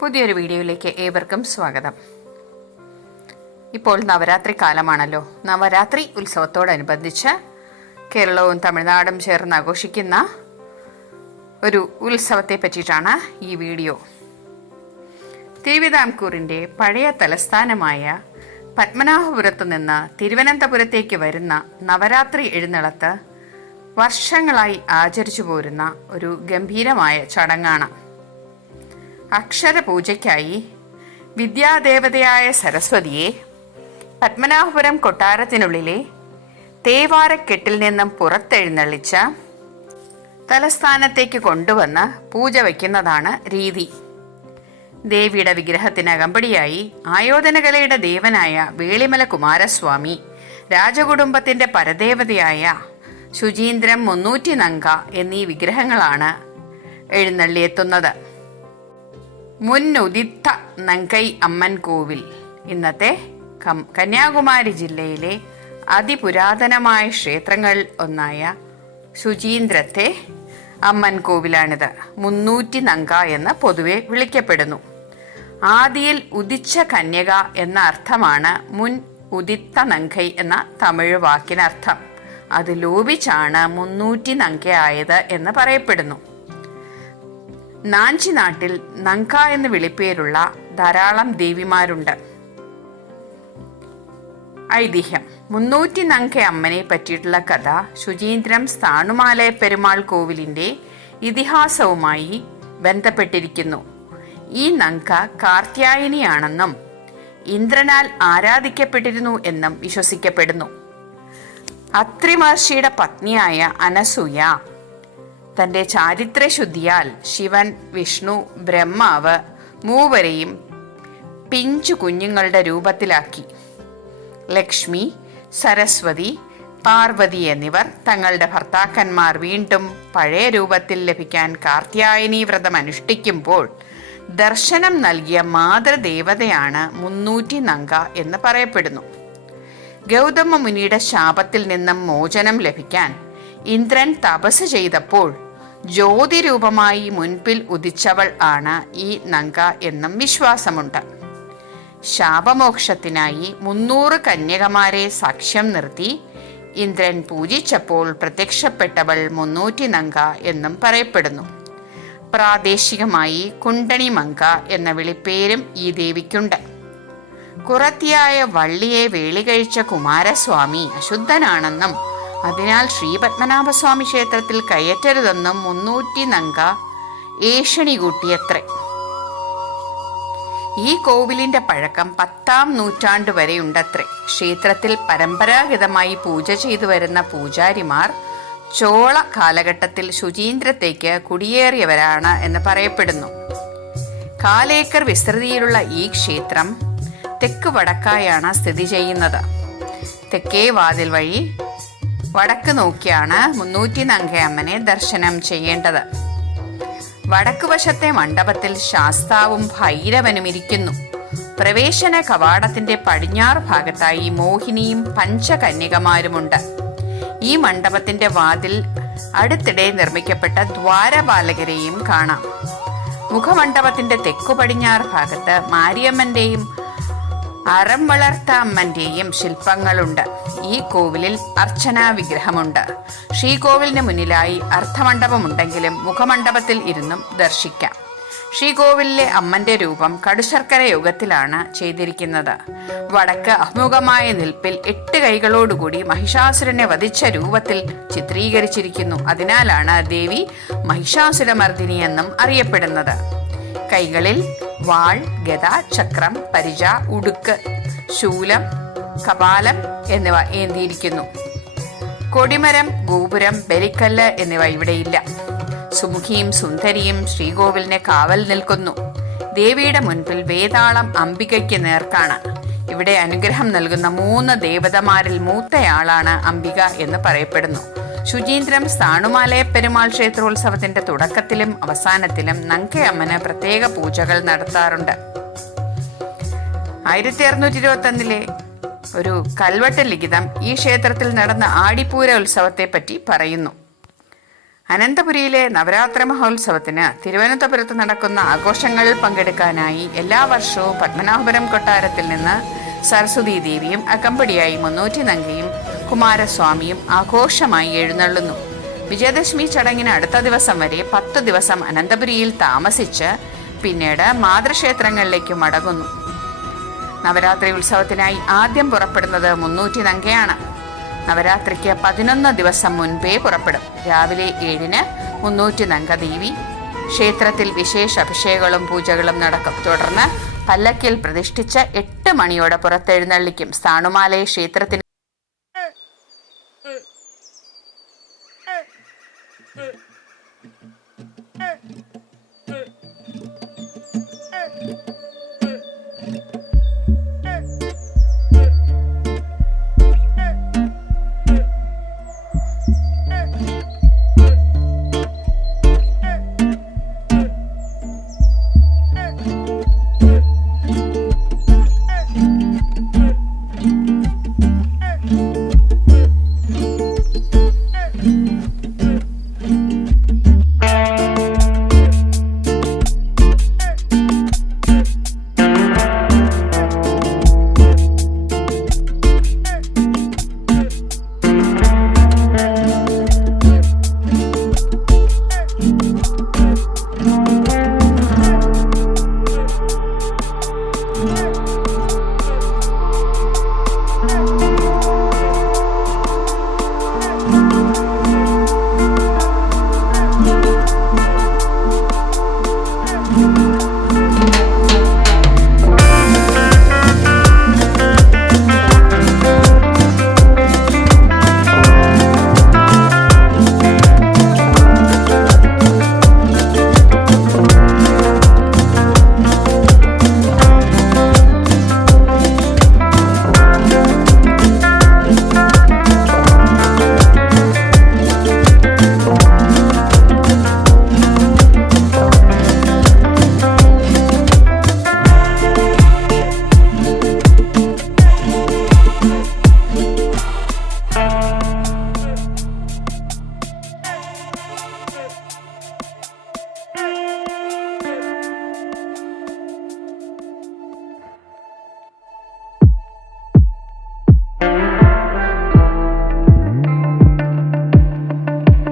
പുതിയൊരു വീഡിയോയിലേക്ക് ഏവർക്കും സ്വാഗതം. ഇപ്പോൾ നവരാത്രി കാലമാണല്ലോ. നവരാത്രി ഉത്സവത്തോടനുബന്ധിച്ച് കേരളവും തമിഴ്നാടും ചേർന്ന് ആഘോഷിക്കുന്ന ഒരു ഉത്സവത്തെ പറ്റിയിട്ടാണ് ഈ വീഡിയോ. തിരുവിതാംകൂറിന്റെ പഴയ തലസ്ഥാനമായ പത്മനാഭപുരത്തു നിന്ന് തിരുവനന്തപുരത്തേക്ക് വരുന്ന നവരാത്രി എഴുന്നള്ളത്ത് വർഷങ്ങളായി ആചരിച്ചു പോരുന്ന ഒരു ഗംഭീരമായ ചടങ്ങാണ്. അക്ഷരപൂജയ്ക്കായി വിദ്യാദേവതയായ സരസ്വതിയെ പത്മനാഭപുരം കൊട്ടാരത്തിനുള്ളിലെ തേവാരക്കെട്ടിൽ നിന്നും പുറത്തെഴുന്നള്ളിച്ച തലസ്ഥാനത്തേക്ക് കൊണ്ടുവന്ന് പൂജ വയ്ക്കുന്നതാണ് രീതി. ദേവിയുടെ വിഗ്രഹത്തിനകമ്പടിയായി ആയോധനകലയുടെ ദേവനായ വേളിമല കുമാരസ്വാമി രാജകുടുംബത്തിന്റെ പരദേവതയായ ശുചീന്ദ്രം മുന്നൂറ്റി നങ്ക എന്നീ വിഗ്രഹങ്ങളാണ് എഴുന്നള്ളിയെത്തുന്നത്. മുന്നുദിത്ത നങ്കൈ അമ്മൻ കോവിൽ ഇന്നത്തെ കന്യാകുമാരി ജില്ലയിലെ അതിപുരാതനമായ ക്ഷേത്രങ്ങൾ ഒന്നായ ശുചീന്ദ്രത്തെ അമ്മൻ കോവിലാണിത് മുന്നൂറ്റി നങ്ക എന്ന് പൊതുവെ വിളിക്കപ്പെടുന്നു. ആദിയിൽ ഉദിച്ച കന്യക എന്ന അർത്ഥമാണ് മുൻ ഉദിത്ത നങ്കൈ എന്ന തമിഴ് വാക്കിനർത്ഥം. അത് ലോപിച്ചാണ് മുന്നൂറ്റി നങ്കയായത് എന്ന് പറയപ്പെടുന്നു. നാഞ്ചി നാട്ടിൽ നങ്ക എന്ന് വിളിപ്പേരുള്ള ധാരാളം ദേവിമാരുണ്ട്. ഐതിഹ്യം. മുന്നൂറ്റി നങ്ക അമ്മനെ പറ്റിയിട്ടുള്ള കഥ ശുചീന്ദ്രം സ്ഥാണുമാലയ പെരുമാൾ കോവിലിന്റെ ഇതിഹാസവുമായി ബന്ധപ്പെട്ടിരിക്കുന്നു. ഈ നങ്ക കാർത്യായനിയാണെന്നും ഇന്ദ്രനാൽ ആരാധിക്കപ്പെട്ടിരുന്നു എന്നും വിശ്വസിക്കപ്പെടുന്നു. അത്രി മഹർഷിയുടെ പത്നിയായ അനസൂയ തന്റെ ചാരിത്രശുദ്ധിയാൽ ശിവൻ വിഷ്ണു ബ്രഹ്മാവ് മൂവരെയും പിഞ്ചു കുഞ്ഞുങ്ങളുടെ രൂപത്തിലാക്കി. ലക്ഷ്മി സരസ്വതി പാർവതി എന്നിവർ തങ്ങളുടെ ഭർത്താക്കന്മാർ വീണ്ടും പഴയ രൂപത്തിൽ ലഭിക്കാൻ കാർത്യായനി വ്രതം അനുഷ്ഠിക്കുമ്പോൾ ദർശനം നൽകിയ മാതൃദേവതയാണ് മുന്നൂറ്റി നങ്ക എന്ന് പറയപ്പെടുന്നു. ഗൗതമ മുനിയുടെ ശാപത്തിൽ നിന്നും മോചനം ലഭിക്കാൻ ഇന്ദ്രൻ തപസ് ചെയ്തപ്പോൾ ജ്യോതിരൂപമായി മുൻപിൽ ഉദിച്ചവൾ ആണ് ഈ നങ്ക എന്നും വിശ്വാസമുണ്ട്. ശാപമോക്ഷത്തിനായി മുന്നൂറ് കന്യകമാരെ സാക്ഷ്യം നിർത്തി ഇന്ദ്രൻ പൂജിച്ചപ്പോൾ പ്രത്യക്ഷപ്പെട്ടവൾ മുന്നൂറ്റി നങ്ക എന്നും പറയപ്പെടുന്നു. പ്രാദേശികമായി കുണ്ടണി മങ്ക എന്ന വിളിപ്പേരും ഈ ദേവിക്കുണ്ട്. കുറത്തിയായ വള്ളിയെ വേളി കഴിച്ച കുമാരസ്വാമി അശുദ്ധനാണെന്നും അതിനാൽ ശ്രീപത്മനാഭസ്വാമി ക്ഷേത്രത്തിൽ കയറ്റരുതെന്നും മുന്നൂറ്റി നങ്ക ഏഷണി കൂട്ടിയത്രേ. ഈ കോവിലിന്റെ പഴക്കം പത്താം നൂറ്റാണ്ട് വരെ ഉണ്ടത്രേ ക്ഷേത്രത്തിൽ പരമ്പരാഗതമായി പൂജ ചെയ്തു വരുന്ന പൂജാരിമാർ ചോള കാലഘട്ടത്തിൽ ശുചീന്ദ്രത്തേക്ക് കുടിയേറിയവരാണ് എന്ന് പറയപ്പെടുന്നു. കാലേക്കർ വിസ്തൃതിയിലുള്ള ഈ ക്ഷേത്രം തെക്ക് വടക്കായാണ് സ്ഥിതി ചെയ്യുന്നത്. തെക്കേ വാതിൽ വഴി വടക്ക് നോക്കിയാണ് മുന്നൂറ്റി നങ്കയമ്മനെ ദർശനം ചെയ്യേണ്ടത്. വടക്ക് വശത്തെ മണ്ഡപത്തിൽ ശാസ്താവും ഭൈരവനും ഇരിക്കുന്നു. പ്രവേശന കവാടത്തിന്റെ പടിഞ്ഞാറ് ഭാഗത്തായി മോഹിനിയും പഞ്ചകന്യകമാരുമുണ്ട്. ഈ മണ്ഡപത്തിന്റെ വാതിൽ അടുത്തിടെ നിർമ്മിക്കപ്പെട്ട ദ്വാരപാലകരെയും കാണാം. മുഖമണ്ഡപത്തിന്റെ തെക്കു പടിഞ്ഞാറ് ഭാഗത്ത് മാരിയമ്മന്റെയും അറം വളർത്ത അമ്മന്റെയും ശില്പങ്ങളുണ്ട്. ഈ കോവിലിൽ അർച്ചനാ വിഗ്രഹമുണ്ട് ശ്രീകോവിലിന് മുന്നിലായി അർത്ഥമണ്ഡപമുണ്ടെങ്കിലും മുഖമണ്ഡപത്തിൽ ഇരുന്നും ദർശിക്കാം. ശ്രീകോവിലിലെ അമ്മന്റെ രൂപം കടുശർക്കര യുഗത്തിലാണ് ചെയ്തിരിക്കുന്നത്. വടക്ക് അഭിമുഖമായ നിൽപ്പിൽ എട്ട് കൈകളോടുകൂടി മഹിഷാസുരനെ വധിച്ച രൂപത്തിൽ ചിത്രീകരിച്ചിരിക്കുന്നു. അതിനാലാണ് ദേവി മഹിഷാസുരമർദിനി എന്നും അറിയപ്പെടുന്നത്. കൈകളിൽ വാൾ ഗത ചക്രം പരിച ഉടുക്ക് ശൂലം കപാലം എന്നിവ ഏന്തിയിരിക്കുന്നു. കൊടിമരം ഗോപുരം ബലിക്കല്ല് എന്നിവ ഇവിടെയില്ല. സുമുഖിയും സുന്ദരിയും ശ്രീകോവിലിനെ കാവൽ നിൽക്കുന്നു. ദേവിയുടെ മുൻപിൽ വേതാളം അംബികയ്ക്ക് നേർക്കാണ്. ഇവിടെ അനുഗ്രഹം നൽകുന്ന മൂന്ന് ദേവതമാരിൽ മൂത്തയാളാണ് അംബിക എന്ന് പറയപ്പെടുന്നു. ശുചീന്ദ്രം സാണുമാലയ പെരുമാൾ ക്ഷേത്രോത്സവത്തിന്റെ തുടക്കത്തിലും അവസാനത്തിലും നങ്കയമ്മന് പ്രത്യേക പൂജകൾ നടത്താറുണ്ട്. ആയിരത്തി അറുന്നൂറ്റി ഇരുപത്തി ഒന്നിലെ ഒരു കൽവട്ട ലിഖിതം ഈ ക്ഷേത്രത്തിൽ നടന്ന ആടിപ്പൂര ഉത്സവത്തെ പറ്റി പറയുന്നു. അനന്തപുരിയിലെ നവരാത്ര മഹോത്സവത്തിന് തിരുവനന്തപുരത്ത് നടക്കുന്ന ആഘോഷങ്ങളിൽ പങ്കെടുക്കാനായി എല്ലാ വർഷവും പത്മനാഭപുരം കൊട്ടാരത്തിൽ നിന്ന് സരസ്വതി ദേവിയും അകമ്പടിയായി മുന്നൂറ്റി നങ്കയും കുമാരസ്വാമിയും ആഘോഷമായി എഴുന്നള്ളുന്നു. വിജയദശമി ചടങ്ങിന് അടുത്ത ദിവസം വരെ പത്ത് ദിവസം അനന്തപുരിയിൽ താമസിച്ച് പിന്നീട് മാതൃക്ഷേത്രങ്ങളിലേക്ക് മടങ്ങുന്നു. നവരാത്രി ഉത്സവത്തിനായി ആദ്യം പുറപ്പെടുന്നത് മുന്നൂറ്റി നങ്കയാണ്. നവരാത്രിക്ക് പതിനൊന്ന് ദിവസം മുൻപേ പുറപ്പെടും. രാവിലെ ഏഴിന് മുന്നൂറ്റി നങ്ക ദേവി. ക്ഷേത്രത്തിൽ വിശേഷ അഭിഷേകങ്ങളും പൂജകളും നടക്കും. തുടർന്ന് പല്ലക്കിൽ പ്രതിഷ്ഠിച്ച് എട്ട് മണിയോടെ പുറത്തെഴുന്നള്ളിക്കും. സ്ഥാണുമാലയെ ക്ഷേത്രത്തിന്